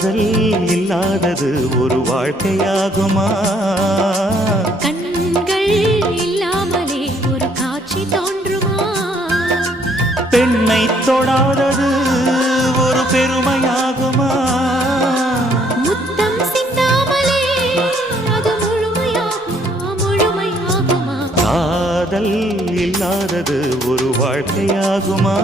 காதல் இல்லாதது ஒரு வாழ்க்கையாகுமா? கண்கள் இல்லாமலே ஒரு காட்சி தோன்றுமா? பெண்ணை தொடாதது ஒரு பெருமையாகுமா? முத்தம் சிந்தாமலே அது முழுமையாகுமா? முழுமையாகுமா? காதல் இல்லாதது ஒரு வாழ்க்கையாகுமா?